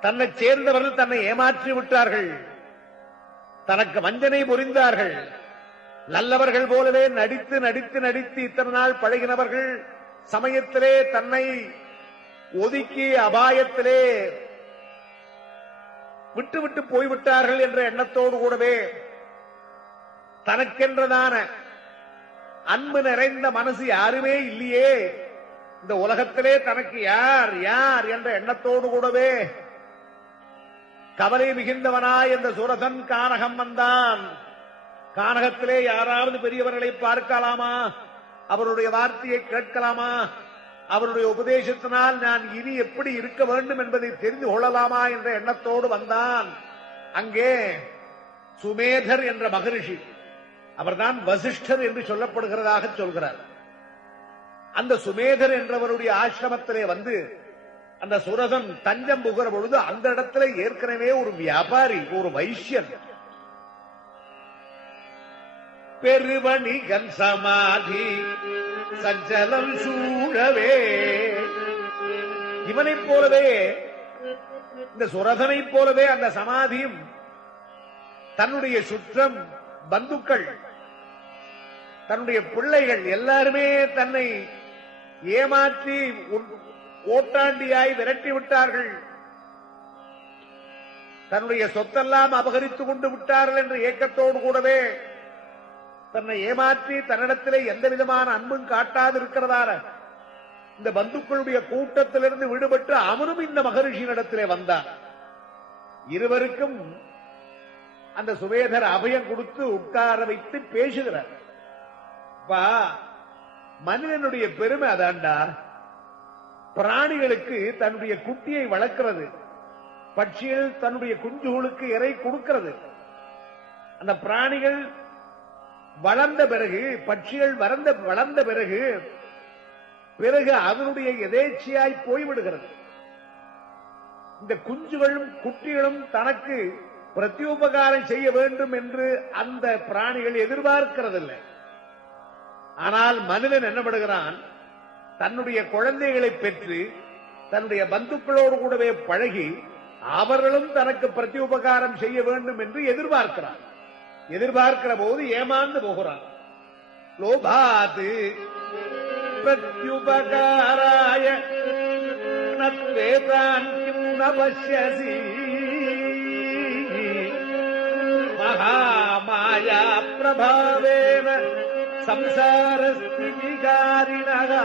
தன்னை சேர்ந்தவர்கள் தன்னை ஏமாற்றி விட்டார்கள். தனக்கு வஞ்சனை புரிந்தார்கள். நல்லவர்கள் போலவே நடித்து நடித்து நடித்து இத்தனை நாள் பழகினவர்கள் சமயத்திலே தன்னை ஒதுக்கி அபாயத்திலே விட்டு விட்டு போய்விட்டார்கள் என்ற எண்ணத்தோடு கூடவே தனக்கென்றதான அன்பு நிறைந்த மனசு யாருமே இல்லையே. இந்த உலகத்திலே தனக்கு யார் யார் என்ற எண்ணத்தோடு கூடவே கவலை மிகுந்தவனாய் என்ற சுரதன் கானகம் வந்தான். கானகத்திலே யாராவது பெரியவர்களை பார்க்கலாமா? அவருடைய வார்த்தையை கேட்கலாமா? அவருடைய உபதேசத்தினால் நான் இனி எப்படி இருக்க வேண்டும் என்பதை தெரிந்து கொள்ளலாமா என்ற எண்ணத்தோடு வந்தான். அங்கே சுமேதர் என்ற மகரிஷி அவர்தான் வசிஷ்டர் என்று சொல்லப்படுகிறதாக சொல்கிறார். அந்த சுமேதர் என்றவருடைய ஆசிரமத்திலே வந்து அந்த சுரசன் தஞ்சம் புகிற பொழுது அந்த இடத்துல ஏற்கனவே ஒரு வியாபாரி ஒரு வைஷ்யன். பெருவணிகன் சமாதி சஞ்சலம் சூழவே. இவனைப் போலவே இந்த சுரதனைப் போலவே அந்த சமாதியும் தன்னுடைய சுற்றம் பந்துக்கள் தன்னுடைய பிள்ளைகள் எல்லாருமே தன்னை ஏமாற்றி கோட்டாண்டியாய் ஓட்டாண்டியாய் விரட்டி விட்டார்கள். தன்னுடைய சொத்தெல்லாம் அபகரித்துக் கொண்டு விட்டார்கள் என்ற ஏக்கத்தோடு கூடவே தன்னை ஏமாற்றி தன்னிடத்திலே எந்த விதமான அன்பும் காட்டாது இருக்கிறதால இந்த பந்துக்களுடைய கூட்டத்திலிருந்து விடுபட்டு அவனும் இந்த மகரிஷியினிடத்திலே வந்தார் இருவருக்கும் அந்த சுவேதர் அபயம் கொடுத்து உட்கார வைத்து பேசுகிறார். மனிதனுடைய பெருமை அதான்டா பிராணிகளுக்கு தன்னுடைய குட்டியை வளர்க்கிறது. பட்சிகள் தன்னுடைய குஞ்சுகளுக்கு இறை கொடுக்கிறது. அந்த பிராணிகள் வளர்ந்த பிறகு பட்சிகள் வளர்ந்த வளர்ந்த பிறகு பிறகு அதனுடைய எதேச்சியாய் போய்விடுகிறது. இந்த குஞ்சுகளும் குட்டிகளும் தனக்கு பிரத்யோபகாரம் செய்ய வேண்டும் என்று அந்த பிராணிகள் எதிர்பார்க்கிறதில்லை. ஆனால் மனிதன் என்னப்படுகிறான் தன்னுடைய குழந்தைகளை பெற்று தன்னுடைய பந்துக்களோடு கூடவே பழகி அவர்களும் தனக்கு பிரத்யுபகாரம் செய்ய வேண்டும் என்று எதிர்பார்க்கிறார். எதிர்பார்க்கிற போது ஏமாந்து போகிறார். லோபாது பிரத்யுபகாராய நபசியசி மகாமாயா பிரபாவேன சம்சாரஸ்தி விகாரிணகா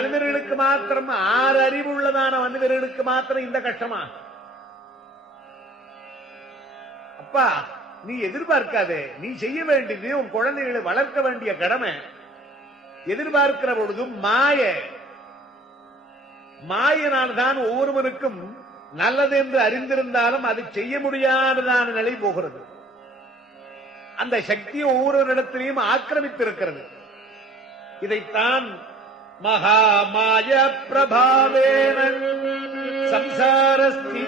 மனிதர்களுக்கு மாத்திரம் ஆறு அறிவு உள்ளதான மனிதர்களுக்கு மாத்திரம் இந்த கஷ்டமா? அப்பா நீ எதிர்பார்க்காதே. நீ செய்ய வேண்டியது உன் குழந்தைகளை வளர்க்க வேண்டிய கடமை. எதிர்பார்க்கிற பொழுதும் மாய. மாயினால்தான் ஒவ்வொருவருக்கும் நல்லது என்று அறிந்திருந்தாலும் அது செய்ய முடியாததான நிலை போகிறது. அந்த சக்தி ஒவ்வொருவரிடத்திலையும் ஆக்கிரமித்திருக்கிறது. இதைத்தான் மகாமாய பிரபாவேன சம்சாரஸ்திதிகாரிணா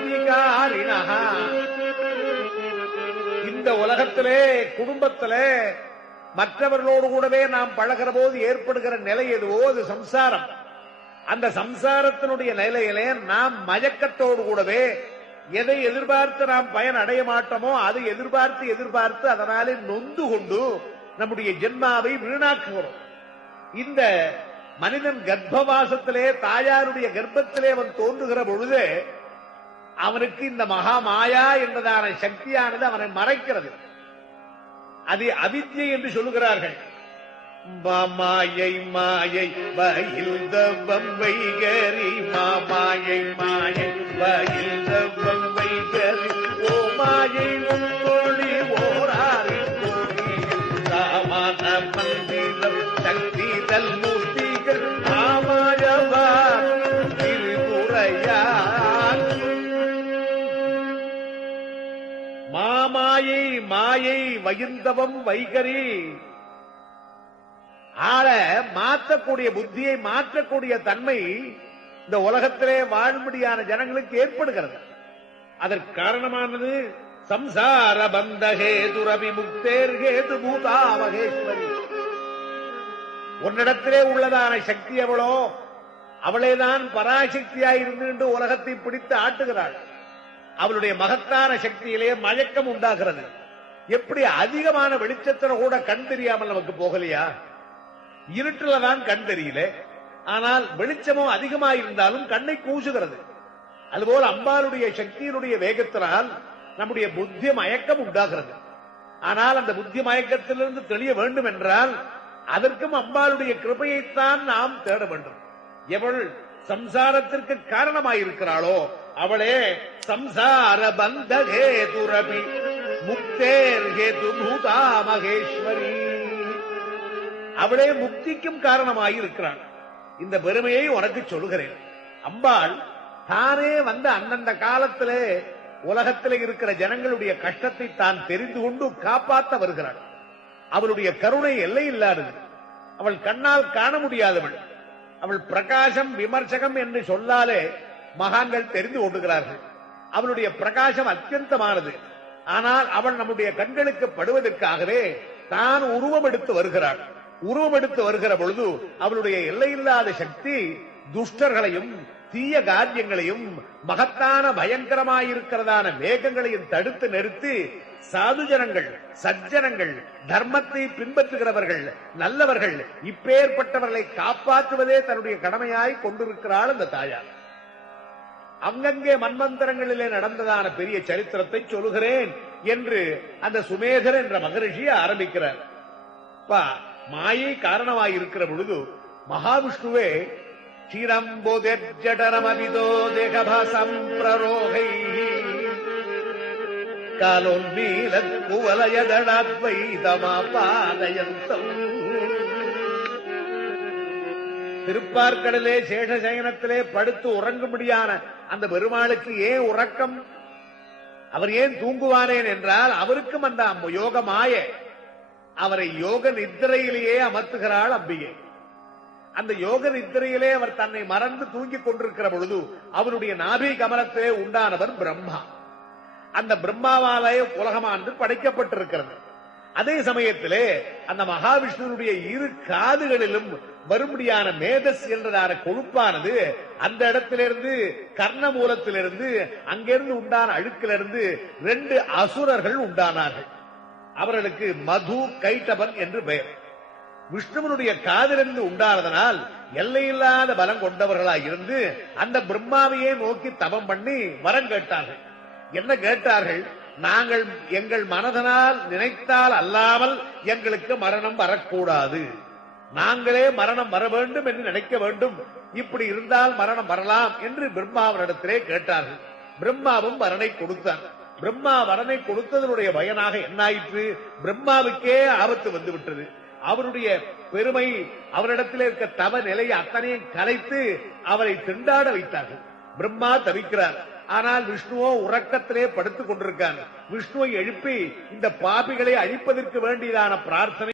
இந்த உலகத்திலே குடும்பத்திலே மற்றவர்களோடு கூடவே நாம் பழகிற போது ஏற்படுகிற நிலை எதுவோ அது சம்சாரம். அந்த சம்சாரத்தினுடைய நிலையிலே நாம் மயக்கத்தோடு கூடவே எதை எதிர்பார்த்து நாம் பயன் அடைய மாட்டோமோ அதை எதிர்பார்த்து எதிர்பார்த்து அதனாலே நொந்து கொண்டு நம்முடைய ஜென்மாவை வீணாக்குகிறோம். இந்த மனிதன் கர்ப்பவாசத்திலே தாயாருடைய கர்ப்பத்திலே அவன் தோன்றுகிற பொழுது அவனுக்கு இந்த மகா மாயா என்பதான சக்தியானது அவனை மறைக்கிறது. அது அவித்யை என்று சொல்லுகிறார்கள். மாமாயை மாயை பயில் தவம் வைகரி மாமாயை மாயை பயில் மாயை மாயை வைந்தவம் வைகரி. ஆள மாற்றக்கூடிய புத்தியை மாற்றக்கூடிய தன்மை இந்த உலகத்திலே வாழும்படியான ஜனங்களுக்கு ஏற்படுகிறது. அதற்கு காரணமானது சம்சார பந்த ஹேதுரவி முக்தேர் ஹேது பூதா மகேஸ்வரி உன்னிடத்திலே உள்ளதான சக்தி எவளோ அவளேதான் பராசக்தியாயிருந்து உலகத்தை பிடித்து ஆட்டுகிறாள். அவளுடைய மகத்தான சக்தியிலே மயக்கம் உண்டாகிறது. எப்படி அதிகமான வெளிச்சத்துல கூட கண் தெரியாமல் நமக்கு போகலையா? இருட்டுல தான் கண் தெரியல. ஆனால் வெளிச்சமும் அதிகமாக இருந்தாலும் கண்ணை கூசுகிறது. அதுபோல் அம்பாளுடைய சக்தியினுடைய வேகத்தினால் நம்முடைய புத்தி மயக்கம் உண்டாகிறது. ஆனால் அந்த புத்தி மயக்கத்திலிருந்து தெளிய வேண்டும் என்றால் அதற்கும் அம்பாளுடைய கிருபையைத்தான் நாம் தேட வேண்டும். எவள் சம்சாரத்திற்கு காரணமாயிருக்கிறாளோ அவளே சம்சார பந்த ஹேதுரபி முக்தேர் ஹேது பூதா மகேஸ்வரி. அவளே முக்திக்கும் காரணமாகி இருக்கிறாள் இந்த பெருமையை உனக்கு சொல்லுகிறேன். அம்பாள் தானே வந்து அந்தந்த காலத்திலே உலகத்தில் இருக்கிற ஜனங்களுடைய கஷ்டத்தை தான் தெரிந்து கொண்டு காப்பாற்ற வருகிறாள். அவளுடைய கருணை எல்லை இல்லாதது அவள் கண்ணால் காண முடியாதவள். அவள் பிரகாசம் விமர்சகம் என்று சொல்லாலே மகான்கள் தெரிந்து கொண்டுகிறார்கள். அவளுடைய பிரகாசம் அத்தியந்தமானது. ஆனால் அவள் நம்முடைய கண்களுக்கு படுவதற்காகவே தான் உருவம் எடுத்து வருகிறாள் உருவம் எடுத்து வருகிற பொழுது அவளுடைய எல்லையில்லாத சக்தி துஷ்டர்களையும் தீய காரியங்களையும் மகத்தான பயங்கரமாயிருக்கிறதான வேகங்களையும் தடுத்து நிறுத்தி சாதுஜனங்கள் சஜ்ஜனங்கள் தர்மத்தை பின்பற்றுகிறவர்கள் நல்லவர்கள் இப்பேற்பட்டவர்களை காப்பாற்றுவதே தன்னுடைய கடமையாய் கொண்டிருக்கிறாள் அந்த தாயார். அங்கங்கே மன்மந்திரங்களிலே நடந்ததான பெரிய சரித்திரத்தை சொல்கிறேன் என்று அந்த சுமேதர் என்ற மகரிஷி ஆரம்பிக்கிறார். மாயை காரணமாய் இருக்கிற பொழுது மகாவிஷ்ணுவே க்ஷீரம்போதெர்ஜடரமவிதோ தேகபாசம் பிரரோகை காலோன்மீலத் குவலயதடாத்வைதமா பாதயந்தம் திருப்பார்கடலே சேஷசயனத்திலே படுத்து உறங்கும்படியான அந்த பெருமாளுக்கு ஏன் உறக்கம்? அவர் ஏன் தூங்குவாரேன் என்றால் அவருக்கும் அந்த யோக மாய அவரை யோக நித்திரையிலேயே அமர்த்துகிறாள் அம்பிகை. அந்த யோக நித்திரையிலே அவர் தன்னை மறந்து தூங்கிக் கொண்டிருக்கிற பொழுது அவருடைய நாபி கமலத்திலே உண்டானவர் பிரம்மா. அந்த பிரம்மாவாலே உலகமானது படைக்கப்பட்டிருக்கிறது. அதே சமயத்திலே அந்த மகாவிஷ்ணுனுடைய இரு காதுகளிலும் வரும்படியான மேதஸ் என்றதான கொழுப்பானது அந்த இடத்திலிருந்து கர்ண மூலத்திலிருந்து அங்கிருந்து உண்டான அழுக்கிலிருந்து ரெண்டு அசுரர்கள் உண்டானார்கள். அவர்களுக்கு மது கைட்டபன் என்று பெயர். விஷ்ணுவனுடைய காதிலிருந்து உண்டானதனால் எல்லையில்லாத பலம் கொண்டவர்களாக இருந்து அந்த பிரம்மாவையே நோக்கி தபம் பண்ணி வரம் கேட்டார்கள். என்ன கேட்டார்கள்? நாங்கள் எங்கள் மனதனால் நினைத்தால் அல்லாமல் எங்களுக்கு மரணம் வரக்கூடாது. நாங்களே மரணம் வர வேண்டும் என்று நினைக்க வேண்டும். இப்படி இருந்தால் மரணம் வரலாம் என்று பிரம்மாவனிடத்திலே கேட்டார்கள். பிரம்மாவும் வரனை கொடுத்தார் பிரம்மா வரனை கொடுத்ததனுடைய பயனாக என்னாயிற்று? பிரம்மாவுக்கே ஆபத்து வந்து விட்டது அவருடைய பெருமை அவரிடத்தில் இருக்க தவ நிலையை அத்தனையும் கலைத்து அவரை திண்டாட வைத்தார்கள். பிரம்மா தவிக்கிறார். ஆனால் விஷ்ணுவோ உறக்கத்திலே படுத்துக் கொண்டிருக்கான். விஷ்ணுவை எழுப்பி இந்த பாபிகளை அழிப்பதற்கு வேண்டியதான பிரார்த்தனை